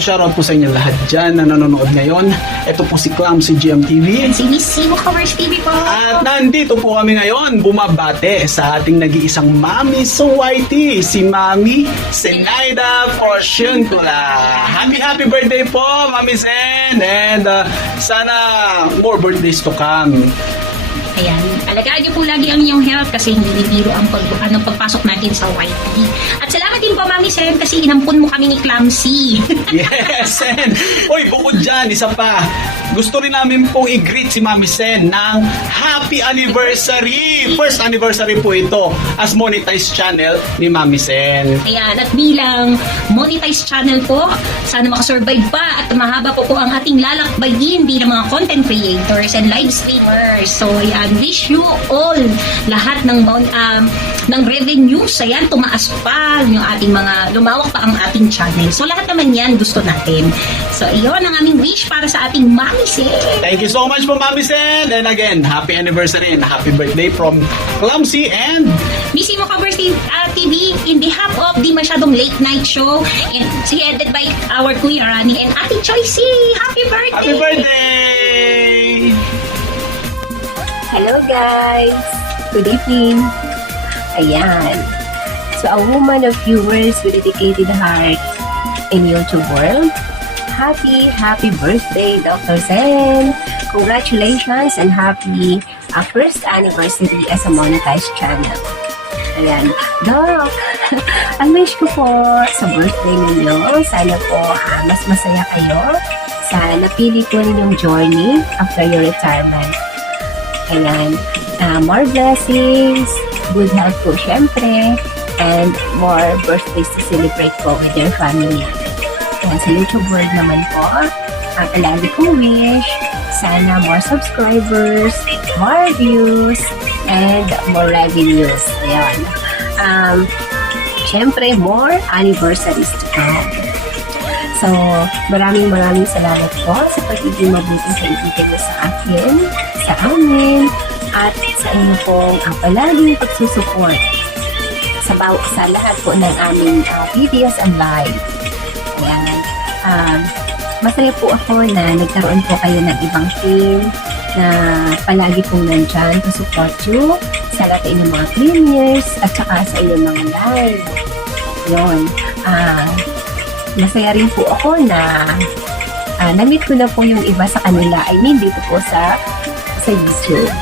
shoutout po sa inyo lahat dyan na nanonood ngayon. Ito po si Clam, si GMTV. Si Miss Simo Covers TV po. At nandito po kami ngayon, bumabate sa ating nag-iisang Mami Suwaiti, si Mami Zenaida Fortuncula. Happy birthday po, Mami Zen! And sana more birthdays to come. Ayan, alagaan niyo po lagi ang inyong health kasi hindi biro ang pagpasok natin sa YT. At salamat din po, Mami Sen, kasi inampun mo kami ni Clamsy. Yes, Sen! Uy, bukod dyan, isa pa. Gusto rin namin pong i-greet si Mami Sen ng happy anniversary! First anniversary po ito as monetized channel ni Mami Sen. Ayan, at bilang monetized channel po, sana makasurvive pa at mahaba po ang ating lalakbayin bilang mga content creators and live streamers. So, ayan, wish you all lahat ng revenues, ayan, tumaas pa yung ating mga, lumawak pa ang ating channel. So, lahat naman yan gusto natin. So, iyon ang aming wish para sa ating Mami Sen. Thank you so much po, Mami Sen! And again, happy anniversary and happy birthday from Clumsy and Miss Simo Covers TV in behalf of the Masyadong Late Night Show and headed by our Kuya Rani and Ate Choicey. Happy birthday! happy birthday! Hello guys! Good evening! Ayan. So a woman of viewers with dedicated heart in YouTube world, happy birthday Dr. Zen! Congratulations and happy first anniversary as a monetized channel. Ayan. Doc, ang wish ko po sa birthday ninyo, sana po mas masaya kayo sa napili ko ninyong journey after your retirement. Ayan. More blessings, good health po syempre, and more birthdays to celebrate po with your family. Ayan, sa YouTube world naman po, ang lagi kong wish, sana more subscribers, more views, and more revenues. Ayan. Syempre, more anniversaries to come. So, maraming salamat po sa pagiging mabuting kaibigan niyo sa akin, sa amin, at sa inyo pong palaging pagsusupport sa lahat po ng aming videos and live. Ayan. Masaya po ako na nagkaroon po kayo ng ibang team na palagi pong nandyan to support you sa lahat ng inyong mga premieres at saka sa inyong mga live. Yun. Masaya rin po ako na na-meet ko na po yung iba sa kanila. I mean, dito po sa YouTube.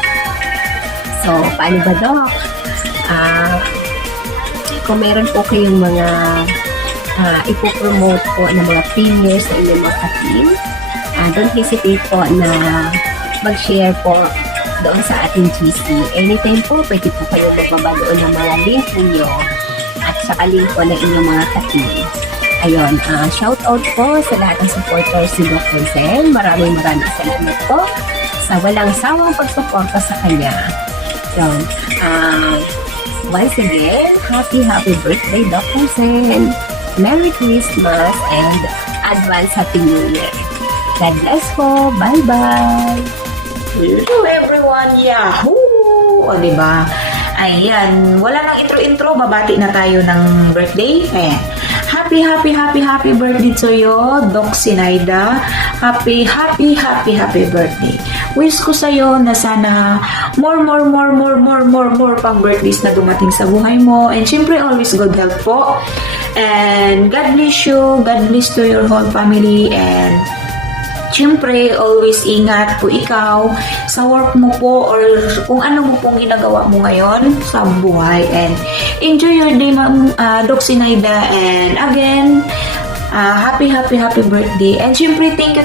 So, paano ba, Doc? Kung meron po kayong mga ipopromote po ng mga premieres sa inyong mga team, don't hesitate po na mag-share po doon sa ating GC. Anytime po, pwede po kayo magbaba doon ng mga link ninyo at saka link po ng inyong mga ka-team. Ayun, shout out po sa lahat ng supporters ni Dr. Zen. Maraming salamat po sa walang sawang pagsuporta sa kanya. Yun. Once again, happy birthday, Dr. Zen. Merry Christmas and advance Happy New Year. God bless po. Bye-bye. Hello everyone, yahoo! O diba? Ayan, wala nang intro, babati na tayo ng birthday. Ayan. Happy birthday to you, Doc Zenaida. Happy birthday. Wish ko sa'yo na sana more pang birthdays na dumating sa buhay mo. And syempre, always good health po. And God bless you. God bless to your whole family. And syempre, always ingat po ikaw sa work mo po or kung ano mo pong ginagawa mo ngayon sa buhay. And enjoy your day, Doc Zenaida. And again, happy birthday. And syempre, thank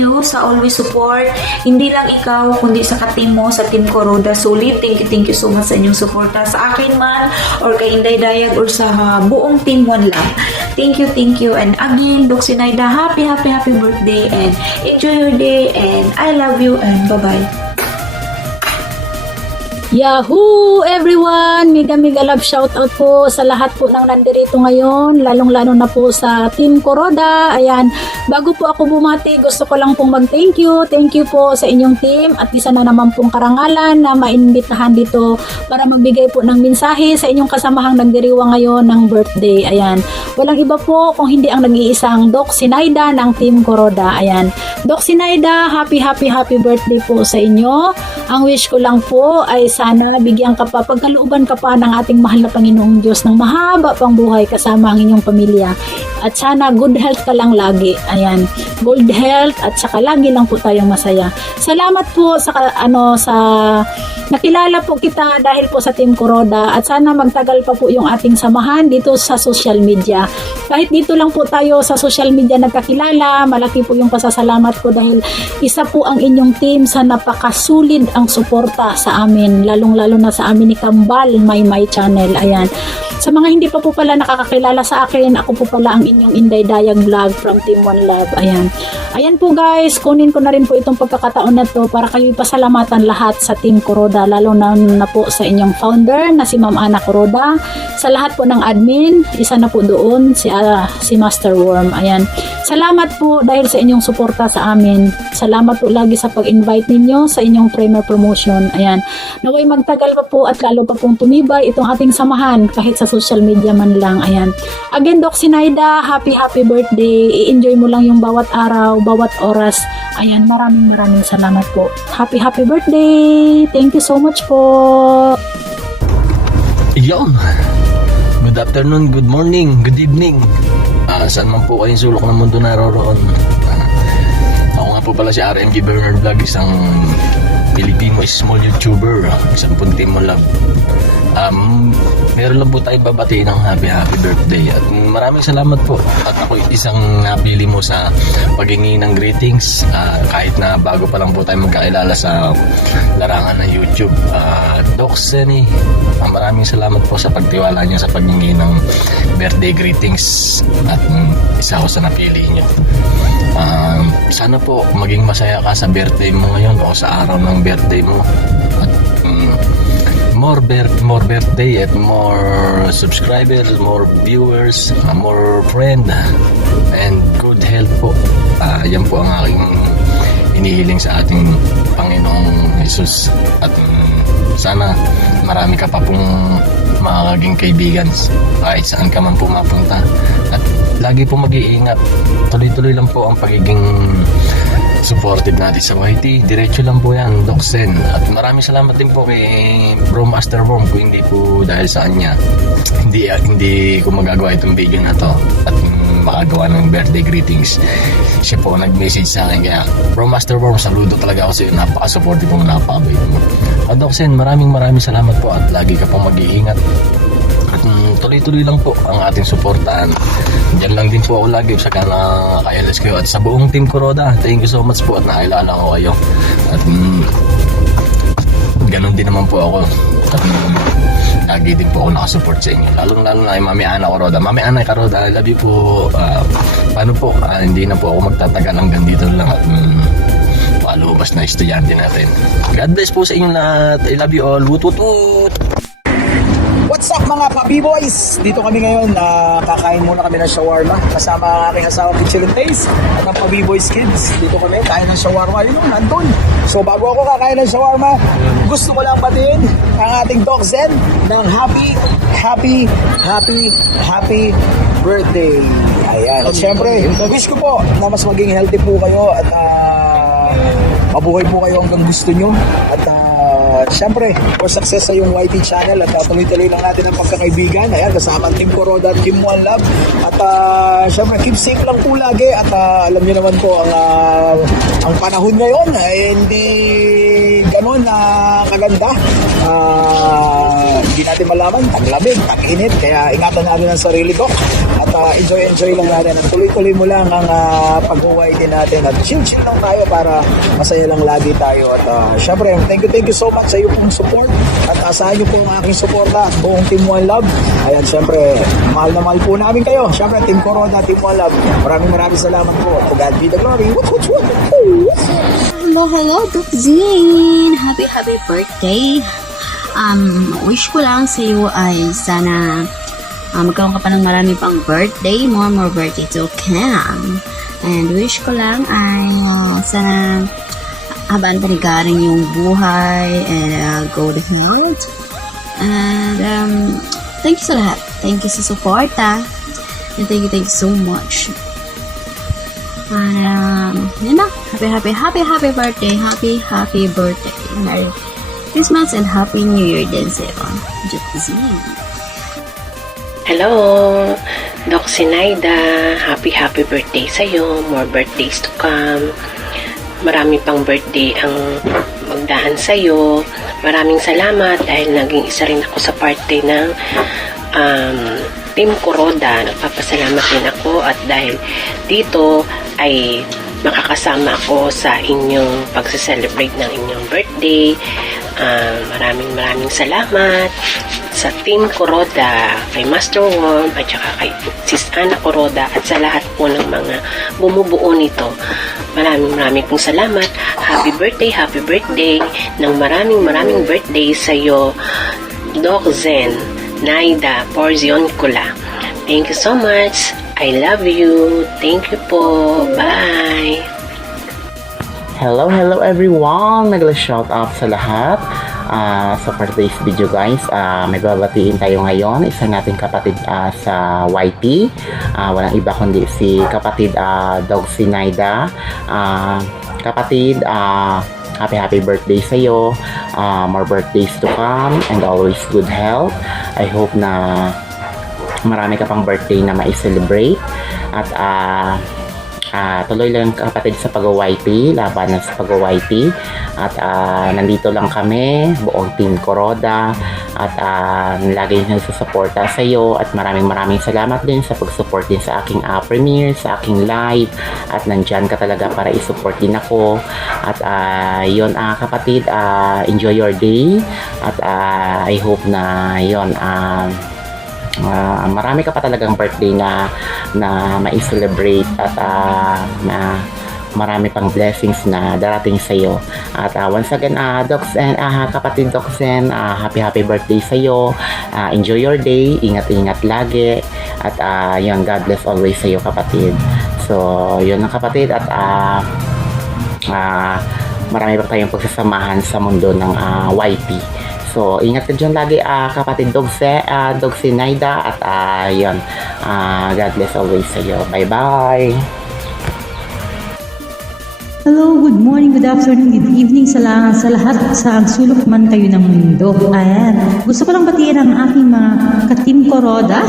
you sa always support. Hindi lang ikaw, kundi sa ka-team mo, sa Team Kuroda Solid. Thank you so much sa inyong suporta sa akin man, or kay Inday Dayag, or sa buong Team One Love. Thank you. And again, Doc Zenaida, happy birthday. And enjoy your day. And I love you. And bye-bye. Yahoo everyone! Mega love shoutout po sa lahat po ng nandirito ngayon, lalong-lalo na po sa Team Kuroda. Ayan, bago po ako bumati, gusto ko lang pong mag-thank you. Thank you po sa inyong team at isa na naman pong karangalan na maimbitahan dito para magbigay po ng mensahe sa inyong kasamahang nagdiriwa ngayon ng birthday. Ayan, walang iba po kung hindi ang nag-iisang Doc Sinaida ng Team Kuroda. Ayan, Doc Sinaida, happy birthday po sa inyo. Ang wish ko lang po ay sana bigyan ka pa, pagkalooban ka pa ng ating mahal na Panginoong Diyos ng mahaba pang buhay kasama ang inyong pamilya. At sana good health ka lang lagi. Ayan, good health at saka lagi lang po tayong masaya. Salamat po sa nakilala po kita dahil po sa Team Kuroda at sana magtagal pa po yung ating samahan dito sa social media. Kahit dito lang po tayo sa social media nagkakilala, malaki po yung pasasalamat ko dahil isa po ang inyong team sa napakasulit ang suporta sa amin, lalong-lalo na sa amin ni Kambal, My Channel. Ayan. Sa mga hindi pa po pala nakakakilala sa akin, ako po pala ang inyong Inday Dayag Vlog from Team One Love. Ayan. Ayan po guys, kunin ko na rin po itong pagkakataon na to para kayo pasalamatan lahat sa Team Kuroda, lalo na po sa inyong founder na si Ma'am Ana Kuroda, sa lahat po ng admin, isa na po doon si Master Worm. Ayan. Salamat po dahil sa inyong suporta sa amin. Salamat po lagi sa pag-invite ninyo sa inyong premier promotion. Ayan. Naway magtagal pa po at lalo pa pong tumibay itong ating samahan kahit sa social media man lang. Ayan. Again, Doc Sinaida, happy birthday. I-enjoy mo lang yung bawat araw, bawat oras. Ayan, maraming salamat po. Happy birthday. Thank you so much po. Yon. Good afternoon, good morning, good evening. Saan man po kayong sulok ng mundo naroroon. Ako nga po pala si RMG Bernard Vlog, isang Pilipino small YouTuber, isang punti mo love. Meron lang po tayo babati ng happy birthday at maraming salamat po at ako isang napili mo sa paghingi ng greetings kahit na bago pa lang po tayo magkakilala sa larangan ng YouTube. Doc Seni, maraming salamat po sa pagtiwala niya sa paghingi ng birthday greetings at isa ko sa napili niyo. Sana po maging masaya ka sa birthday mo ngayon o sa araw ng birthday mo at more birthday at more subscribers, more viewers, more friend and good health po. Yan po ang aking inihiling sa ating Panginoong Jesus at sana marami ka pa pong makakaging kaibigan kahit saan ka man pumapunta at lagi po mag-iingat. Tuloy-tuloy lang po ang pagiging supportive natin sa YT. Diretso lang po yan, Doc Sen. At maraming salamat din po kay Bro Master Worm. Kung hindi po dahil sa kanya, hindi ko magagawa itong video na to at makagawa ng birthday greetings. Siya po nag-message sa akin. Kaya Bro Master Worm, saludo talaga ako sa iyo. Napaka-supportive mo, napaka-bait mo. At Doc Sen, maraming salamat po at lagi ka pong mag-iingat. At tuloy-tuloy lang po ang ating suportahan. Diyan lang din po ako lagi sa kailas kayo at sa buong Team Kuroda. Thank you so much po at nakilala ko kayo. At ganun din naman po ako. At lagi din po ako nakasupport sa inyo. Lalong-lalo na kay Mami Ana Kuroda. Mami Ana Kuroda, I love you po. Paano po? Hindi na po ako magtatagal hanggang dito lang at palubas na estudyante natin. God bless po sa inyong lahat. I love you all. Woot woot woot! What's up mga Papi Boys? Dito kami ngayon, kakain muna kami ng shawarma kasama aking asawa Kitchen Taste at ang Papi Boys Kids. Dito kami, kain ng shawarma, yun yung nandun. So bago ako kakain ng shawarma, gusto ko lang batiin ang ating Doc Zen ng happy birthday. Ayan, at syempre, wish ko po na mas maging healthy po kayo at mabuhay po kayo hanggang gusto nyo at syempre, for success sa yung YT channel at tuloy-tuloy lang natin ang pagkakaibigan. Ayan, kasama ang Team Kuroda at Team One Love. At syempre, keep safe lang po lagi. At alam niyo naman po, ang panahon ngayon ay hindi ganun kaganda. Hindi natin malaman, taglamig, tag-init. Kaya ingatan natin ang sarili ko. At enjoy lang natin. At tuloy-tuloy mo lang ang pag-YT natin. At chill-chill lang tayo para masaya lang lagi tayo. At syempre, thank you so much sa iyo pong support at asahan niyo po ang aking suporta at buong Team One Love. Ayan, syempre, mahal na mahal po namin kayo. Syempre, Team Kuroda, Team One Love. Maraming salamat po. To God be the glory. What? Hello, Doc Zin! Happy birthday! Wish ko lang sa iyo ay sana magkaroon ka pa ng marami pang birthday, more birthday to come. And wish ko lang ay sana habang taligaran yung buhay and good health. And thank you sa lahat. Thank you sa suporta. And thank you so much. Yun na. Happy birthday. Happy birthday. Merry Christmas and Happy New Year din sa'yo. Jotzin. Hello, Doc Sinaida. Happy birthday sa'yo. More birthdays to come. Marami pang birthday ang magdaan sa'yo. Maraming salamat dahil naging isa rin ako sa party ng Team Kuroda. Nagpapasalamat din ako at dahil dito ay makakasama ako sa inyong pagse-celebrate ng inyong birthday. Maraming salamat sa Team Kuroda, kay Master Worm at saka kay Sis Ana Kuroda at sa lahat po ng mga bumubuo nito. Maraming pong salamat. Happy birthday ng maraming birthday sa iyo, Doc Zen Naida Porzion Kula. Thank you so much. I love you. Thank you po. Bye. Hello everyone! Nagla-shout out sa lahat. So for today's video guys, may babatiin tayo ngayon. Isa nating kapatid sa YT. Walang iba kundi si kapatid Dog Sinaida. Kapatid, happy birthday sa iyo. More birthdays to come and always good health. I hope na marami ka pang birthday na ma-celebrate. At tuloy lang kapatid sa pag-YT, labanan sa pag-YT. At nandito lang kami, buong Team Kuroda. At lagi nagsusuporta sa iyo. At maraming salamat din sa pag-support din sa aking premiere, sa aking live. At nandyan ka talaga para i-support din ako. At yun kapatid, enjoy your day. At I hope na yun, marami ka pa talagang birthday na ma-celebrate at marami pang blessings na darating sa iyo. At once again, Docs and kapatid Doxen, happy birthday sa iyo. Enjoy your day, ingat lagi. At yun, God bless always sa iyo kapatid. So, yun ang kapatid at marami pa tayong pagsasamahan sa mundo ng YT. So, ingat ka dyan lagi, kapatid Dog Sinaida. At, yun, God bless always sa iyo. Bye-bye! Hello, good morning, good afternoon, good evening sa lahat sa sulok man kayo ng mundo. Ayan, gusto ko lang batiin ang aking mga ka-Team Kuroda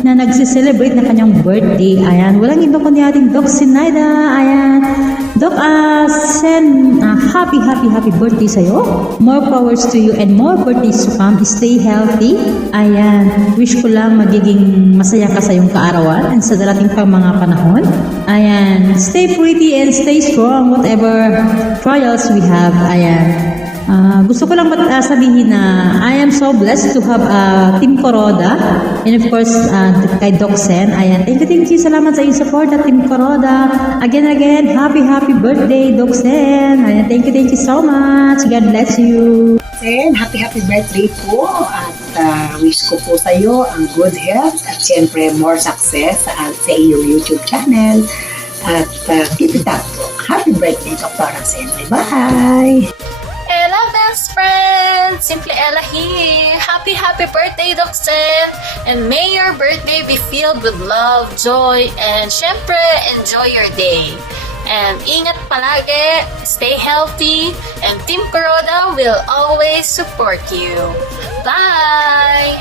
na nagse-celebrate na kanyang birthday. Ayan, walang iba kundi ating Doc Sinaida. Ayan, Doc, send happy birthday sa'yo. More powers to you and more birthdays to come. Stay healthy. Ayan, wish ko lang magiging masaya ka sa iyong kaarawan and sa darating pang mga panahon. Ayan, stay pretty and stay strong whatever trials we have. Ayan. Gusto ko lang sabihin na I am so blessed to have Team Kuroda and of course kay Doc Sen. Ayan, thank you. Salamat sa iyong support at Team Kuroda. Again, happy birthday Doc Sen. Ayan, thank you so much. God bless you. Sen, happy birthday po at wish ko po sa iyo ang good health at siyempre more success sa iyong YouTube channel at keep it up po. Happy birthday Dr. Sen. Bye! Ella best friend! Simply Ella here! Happy birthday, Doc Sen! And may your birthday be filled with love, joy, and syempre, enjoy your day. And ingat palagi, stay healthy, and Team Kuroda will always support you. Bye!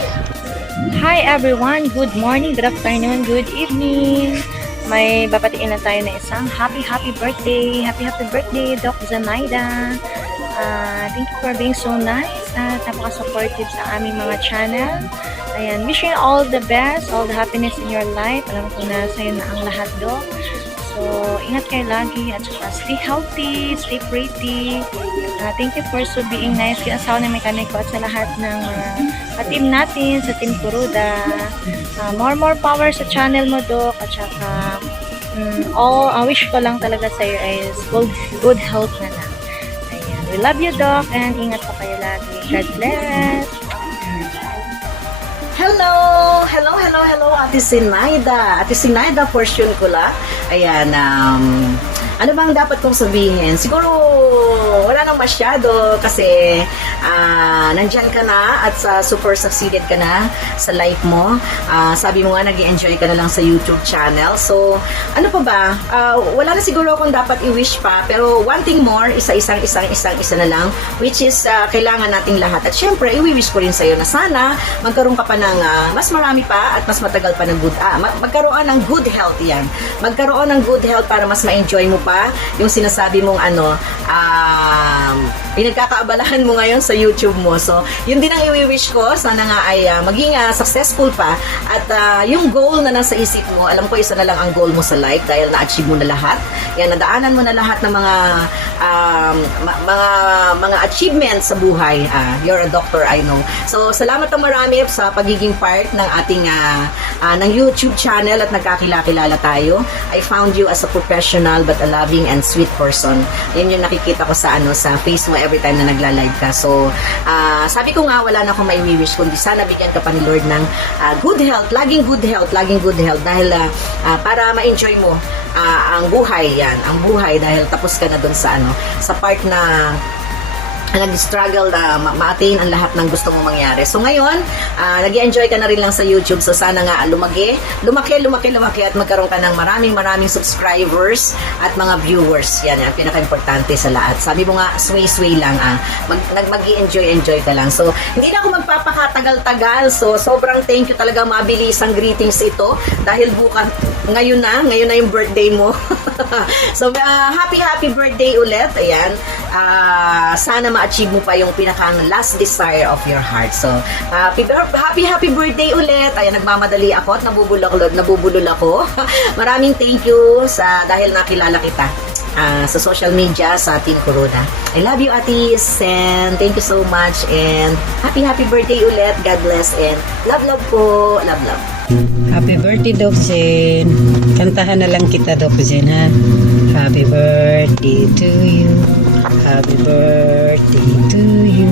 Hi everyone! Good morning, good afternoon, good evening! May babatiin na tayo na isang happy birthday! Happy birthday, Doc Zenaida! Thank you for being so nice at napaka-supportive sa aming mga channel. Ayan, wishing you all the best, all the happiness in your life. Alam ko na sa'yo na ang lahat, Doc. So, ingat kayo lagi at saka stay healthy, stay pretty. Thank you for being nice kay asawa ng mechanic ko at sa lahat ng team natin, sa Team Kuroda. More power sa channel mo, Doc. At saka, wish ko lang talaga sa'yo is good health na lang. We love you, Doc, and ingat po kayo lagi. God bless! Hello, Ate Sinaida. Ate Sinaida, portion ko la. Ayan, ano bang dapat kong sabihin? Siguro, wala nang masyado kasi nandyan ka na at super succeeded ka na sa life mo. Sabi mo nga, nag-enjoy ka na lang sa YouTube channel. So, ano pa ba? Wala na siguro akong dapat i-wish pa, pero one thing more, isa na lang, which is kailangan nating lahat. At syempre, i-wish ko rin sa'yo na sana magkaroon ka pa ng mas marami pa at mas matagal pa ng magkaroon ng good health yan. Magkaroon ng good health para mas ma-enjoy mo pa yung sinasabi mong pinagkakaabalahan mo ngayon sa YouTube mo. So, yun din ang i-wish ko. Sana nga ay maging successful pa. At yung goal na nasa isip mo, alam ko isa na lang ang goal mo sa life dahil na-achieve mo na lahat. Yan, nadaanan mo na lahat ng mga achievements sa buhay. You're a doctor, I know. So, salamat na marami sa pagiging part ng ating ng YouTube channel at nagkakilala tayo. I found you as a professional but a loving and sweet person. Yan yung nakikita ko sa sa face mo every time na nagla-live ka. So, sabi ko nga, wala na akong mai-wish kundi sana bigyan ka pa ni Lord ng good health, laging good health dahil para ma-enjoy mo ang buhay yan, ang buhay dahil tapos ka na dun sa sa part na nag-struggle na ma-attain ang lahat ng gusto mong mangyari. So ngayon, nag-enjoy ka na rin lang sa YouTube. So sana nga lumaki at magkaroon ka ng maraming subscribers at mga viewers. Yan ang pinaka-importante sa lahat. Sabi mo nga, sway lang. Mag-enjoy ka lang. So hindi na ako magpapakatagal-tagal. So sobrang thank you talaga, mabilis ang greetings ito dahil ngayon na yung birthday mo. So happy birthday ulit. Ayan. Sana ma-achieve mo pa yung pinakang last desire of your heart. So, happy birthday ulit. Ayan, nagmamadali ako at nabubulol ako. Maraming thank you dahil nakilala kita sa social media sa Team Corona. I love you, Atis, and thank you so much, and happy birthday ulit. God bless, and love po. Love. Happy birthday, Doc Zen. Kantahan na lang kita, Doc Zen, ha? Happy birthday to you. Happy birthday to you.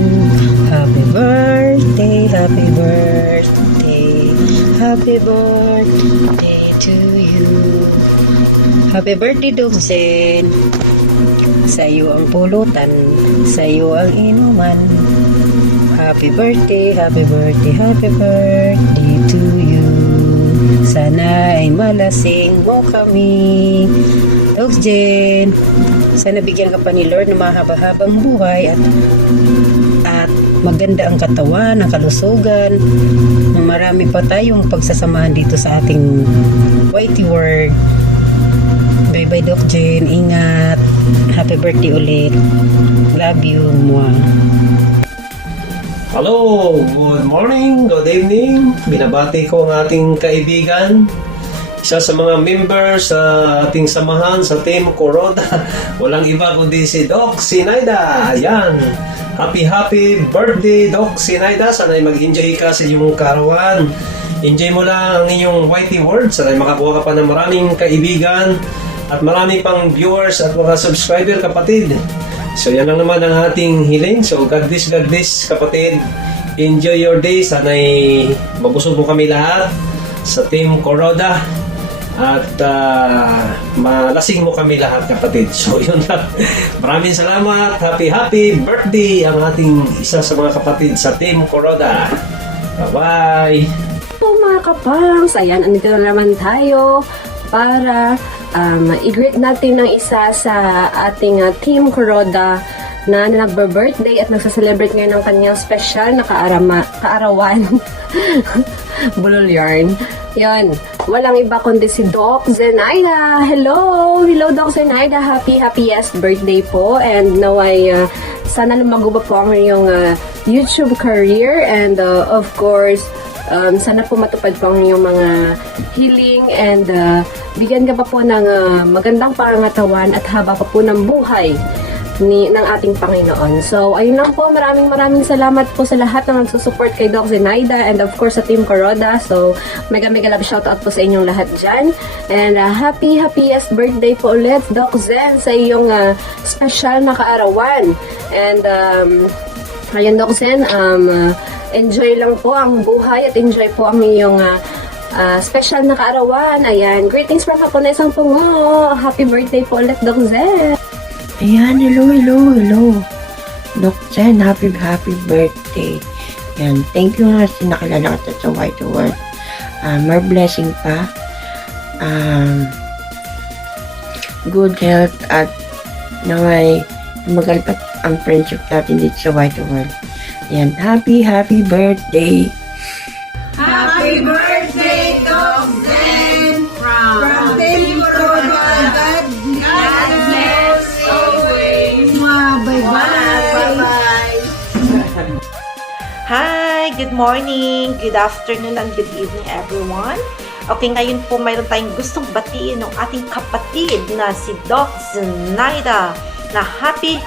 Happy birthday, happy birthday. Happy birthday to you. Happy birthday, Doc Zen. Sa'yo ang pulutan, sa'yo ang inuman. Happy birthday, happy birthday, happy birthday to you. Sana ay malasing mo kami, Doc Jen. Sana bigyan ka pa ni Lord ng mahaba-habang buhay at maganda ang katawan, ang kalusugan, ng marami pa tayong pagsasamahan dito sa ating Whitey World. Bye-bye, Doc Jen. Ingat. Happy birthday ulit. Love you, mwah. Hello, good morning, good evening. Binabati ko ang ating kaibigan, isa sa mga members sa ating samahan sa Team Corona. Walang iba kundi si Doc Sinaida. Ayan. Happy birthday, Doc Sinaida. Sana'y mag-enjoy ka sa iyong karawan. Enjoy mo lang ang inyong Whitey World. Sana'y makakuha ka pa ng maraming kaibigan at marami pang viewers at mga subscriber, kapatid. So yan lang naman ang ating hiling. So God bless kapatid. Enjoy your day. Sana'y mabusog mo kami lahat sa Team Corona. At malasing mo kami lahat, kapatid. So yun lang. Maraming salamat. Happy birthday ang ating isa sa mga kapatid sa Team Corona. Bye-bye. Mga kapangs, ayan, andito na naman tayo para i-greet natin ng isa sa ating Team Corona na nagbe-birthday at nagsa-celebrate ngayon ng kanyang special na kaarawan. Bulol yarn. Yan, walang iba kundi si Doc Zenaida. Hello, Doc Zenaida. Happiest birthday po, and naway sana lumago po ang iyong YouTube career, and of course sana po matupad po ang iyong mga healing, and bigyan ka pa po ng magandang pangangatawan at haba pa po ng buhay. ng ating Panginoon. So, ayun lang po. Maraming salamat po sa lahat na nagsusupport kay Doc Zenaida and of course sa Team Kuroda. So, mega love shoutout po sa inyong lahat dyan. And happiest birthday po ulit, Doc Zen, sa iyong special na kaarawan. And, ayun, Doc Zen, enjoy lang po ang buhay at enjoy po ang iyong special na kaarawan. Ayan, greetings from Haponesang Pungo. Happy birthday po ulit, Doc Zen. Ayan, hello. Doc Zen, happy birthday. Ayan, thank you nga kasi nakilala kita sa White World. More blessing pa. Good health at naway magalpat ang friendship natin dito sa White World. Ayan, happy birthday. Happy birthday, Doc Zen! From Team Kuroda. God bless always. Bye-bye. Hi! Good morning, good afternoon, and good evening everyone. Okay, ngayon po mayroon tayong gustong batiin ng ating kapatid na si Doc Zenaida na happy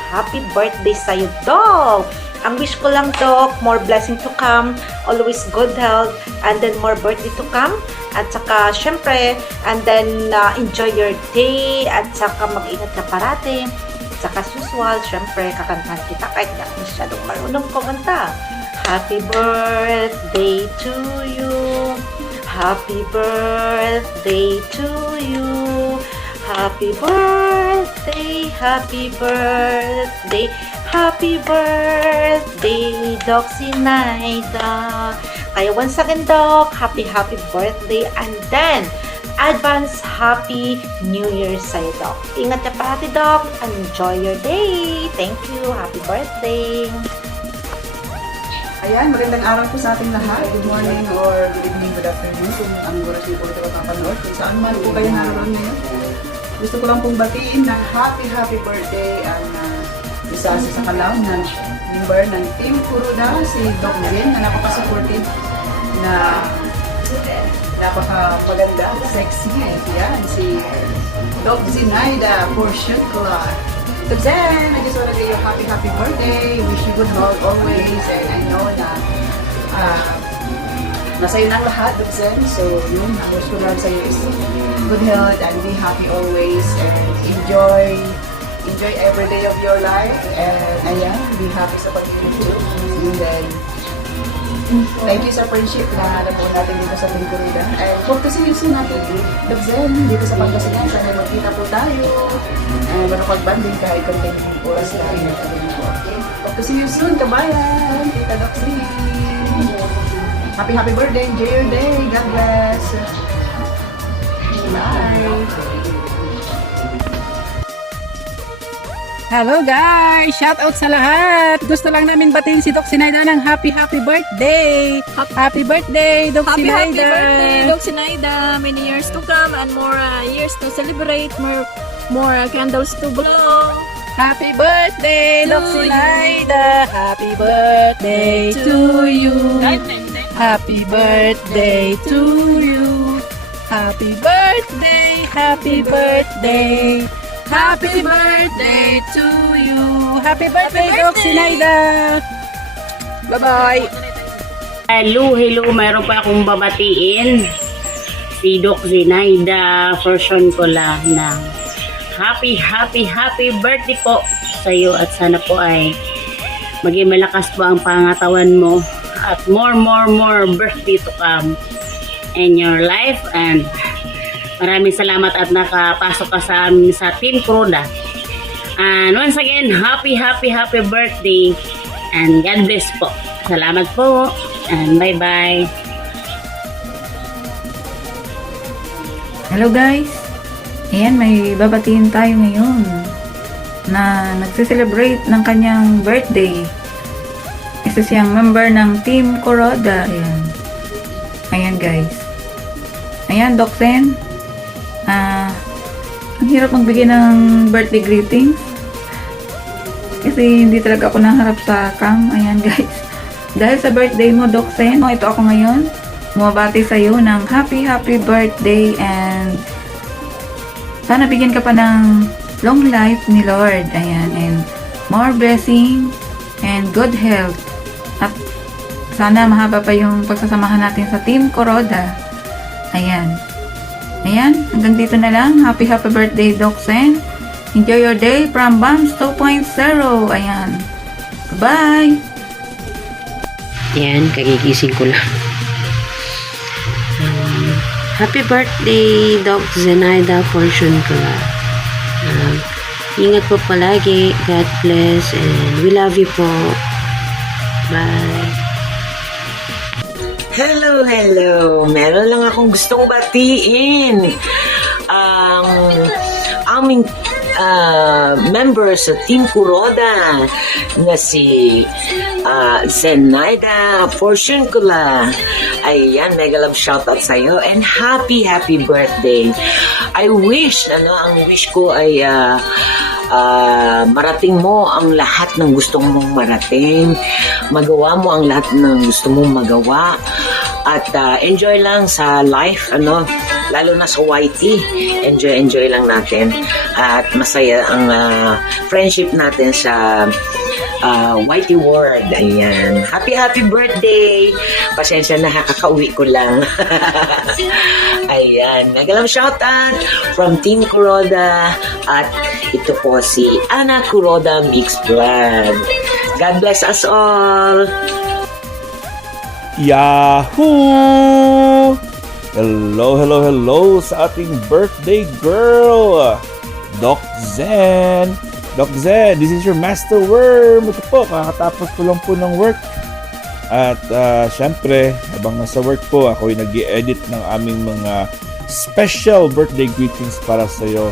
birthday sa'yo, Doc! Ang wish ko lang, Doc, more blessing to come, always good health, and then more birthday to come. At saka, syempre, and then enjoy your day, at saka mag-ingat ka parate. At saka, usual, syempre, kakantahan kita kahit na masyadong marunong kumanta. Happy birthday to you. Happy birthday to you. Happy birthday, happy birthday, happy birthday, Doc Zenaida. Kaya once again, Doc, happy birthday, and then advance happy New Year sa'yo, Doc. Ingat ka parati, Doc, and enjoy your day. Thank you, happy birthday. Ayan, magandang araw po sa ating lahat. Good morning or good evening, good afternoon. Kung ang oras niyo po ito kapanood, kung saan man po kayo naroon ngayon. Gusto ko lang pong batiin ng happy birthday ang isa sa Kalaw na member ng Team Kuroda, si Doc Zen, na napaka-supportive, na napaka-maganda, sexy. Yan, si Doc Zenaida Portion Club. Doc Zen, I just want to give you a happy birthday. Wish you good health always. And I know na nasa'yo na ang lahat, Doc Zen. So, yun, ang wish ko lang sa'yo is good health and be happy always. And enjoy every day of your life. And ayan, be happy sa pag-YouTube. And then, thank you sa friendship na nabuo natin dito sa Team Kuroda. And hope to see you soon natin, Doc Zen, dito sa Pangasinan. Sana magkita po tayo. And pag-banding kahit konting oras tayo. Okay? Hope to see you soon, kabayan. Tita Doc Zen. Happy birthday. Enjoy your day. God bless. Bye. Hello guys! Shout out sa lahat! Gusto lang namin batiin si Doc Zenaida ng happy birthday! Happy birthday, Doc Zenaida! Happy birthday, Doc Zenaida! Many years to come and more years to celebrate, more candles to blow. Happy birthday, Doc Zenaida! Happy birthday to you! Happy birthday to you! Happy birthday! Happy birthday! Happy birthday to you! Happy birthday, Doc Zenaida! Bye-bye! Hello, mayroon pa akong babatiin. Si Doc Zenaida, version ko lang ng happy birthday po sa iyo at sana po ay maging malakas po ang pangatawan mo at more birthday to come in your life, and maraming salamat at nakapasok ka sa Team Kuroda. And once again, happy birthday and God bless po. Salamat po and bye-bye. Hello guys! Ayan, may babatiin tayo ngayon na nagse-celebrate ng kanyang birthday. Isa siyang member ng Team Kuroda. Ayan guys. Ayan, Doc Zen. Ang hirap magbigay ng birthday greetings kasi hindi talaga ako naharap sa cam. Ayan guys, dahil sa birthday mo, Doc Zen, ito ako ngayon bumabati sa iyo ng happy birthday, and sana bigyan ka pa ng long life ni Lord. Ayan, and more blessing and good health. At sana mahaba pa yung pagsasamahan natin sa Team Kuroda. Ayan. Ayan, hanggang dito na lang. Happy birthday, Doc Sen. Enjoy your day from Bams 2.0. Ayan. Bye! Yan, kagigising ko lang. Happy birthday, Doc Zenaida Fortune ko lang. Ingat po palagi. God bless and we love you po. Bye. Hello, hello. Meron lang akong gustong batiin. Ang aming members sa Team Kuroda na si Zenaida Fortuncula. Ayan, mega love shoutout sa'yo and happy birthday. I wish, ang wish ko ay marating mo ang lahat ng gusto mong marating, magawa mo ang lahat ng gusto mong magawa, at enjoy lang sa life, lalo na sa YT. Enjoy lang natin at masaya ang friendship natin sa YT World. Ayan. Happy birthday. Pasensya na, kakauwi ko lang. Ayan. Nagalang shoutout from Team Kuroda at ito po si Ana Kuroda Mixed Vlog. God bless us all. Yahoo! Hello sa ating birthday girl, Doc Zen. Doc Zen, this is your master worm. Ito po, kakatapos ko lang po ng work. At syempre, habang nasa work po, ako ay nag-i-edit ng aming mga special birthday greetings para sa iyo.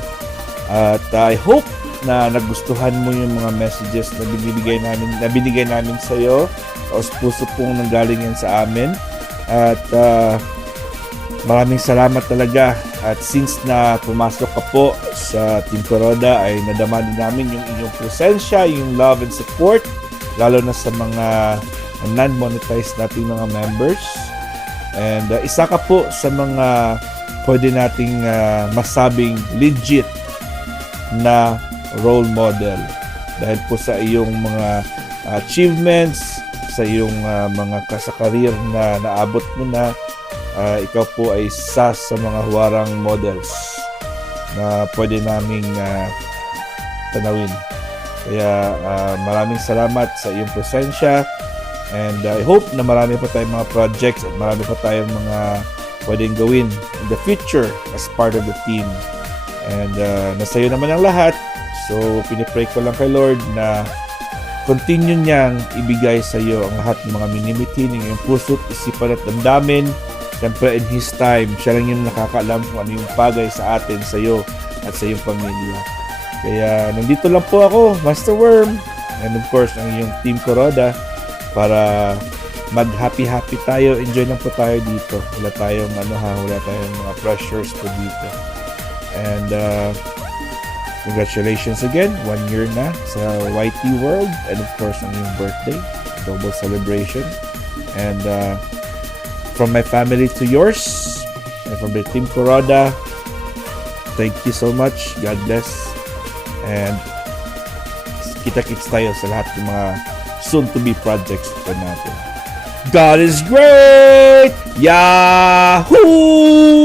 At I hope na nagustuhan mo yung mga messages na binigay namin sa iyo. Taos puso pong nanggaling yan sa amin. At maraming salamat talaga. At since na pumasok ka po sa Team Kuroda, ay nadama din namin yung inyong presensya, yung love and support, lalo na sa mga non-monetized nating mga members. And isa ka po sa mga pwede nating masabing legit na role model. Dahil po sa iyong mga achievements, sa iyong mga career na naabot mo na, ikaw po ay isa sa mga huwarang models na pwede naming tanawin. Kaya maraming salamat sa iyong presensya, and I hope na marami pa tayong mga projects at marami pa tayong mga pwedeng gawin in the future as part of the team. And nasa iyo naman ang lahat, so pinipray ko lang kay Lord na continue niyang ibigay sa iyo ang lahat ng mga minimithi ng iyong puso't isipan at damdamin. Siyempre, in His time, siya lang yung nakakaalam kung ano yung bagay sa atin, sa iyo, at sa iyong pamilya. Kaya, nandito lang po ako, Master Worm, and of course, ang iyong Team Kuroda, para mag-happy tayo, enjoy lang po tayo dito. Wala tayong, wala tayong mga pressures po dito. And, congratulations again, 1 year na sa YT World, and of course, ang iyong birthday, double celebration. And, from my family to yours, and from the Team Kuroda, thank you so much. God bless. And kita-kits tayo sa lahat ng mga soon-to-be projects po natin. God is great! Yahoo!